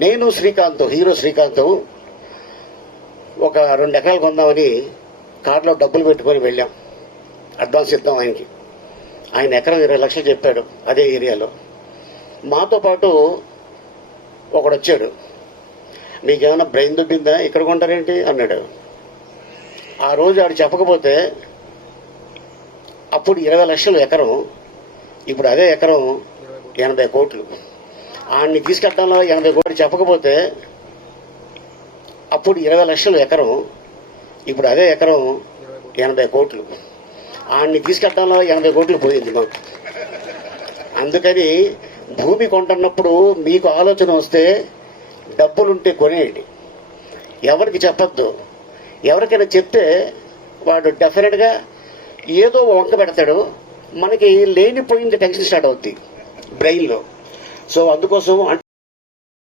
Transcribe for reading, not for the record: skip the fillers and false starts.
నేను శ్రీకాంత్, హీరో శ్రీకాంత్ ఒక 2 ఎకరాలు కొందామని కార్లో డబ్బులు పెట్టుకొని వెళ్ళాం. అడ్వాన్స్ ఇద్దాం ఆయనకి. ఆయన ఎకరం 20 లక్షలు చెప్పాడు అదే ఏరియాలో. మాతో పాటు ఒకడు వచ్చాడు. మీకేమైనా బ్రెయిన్ దుబ్బిందా, ఇక్కడ కొంటారేంటి అన్నాడు. ఆ రోజు ఆడు చెప్పకపోతే అప్పుడు 20 లక్షలు ఎకరం, ఇప్పుడు అదే ఎకరం 80 కోట్లు. ఆడిని తీసుకెళ్ళడంలో 80 కోట్లు చెప్పకపోతే అప్పుడు 20 లక్షలు ఎకరం, ఇప్పుడు అదే ఎకరం 80 కోట్లు. ఆడిని తీసుకెళ్ళడంలో 80 కోట్లు పోయింది మాకు. అందుకని భూమి కొంటున్నప్పుడు మీకు ఆలోచన వస్తే డబ్బులుంటే కొనేయండి, ఎవరికి చెప్పద్దు. ఎవరికైనా చెప్తే వాడు డెఫినెట్గా ఏదో వంక పెడతాడు, మనకి లేనిపోయింది టెన్షన్ స్టార్ట్ అవుద్ది బ్రెయిన్లో. సో అందుకోసం అంటే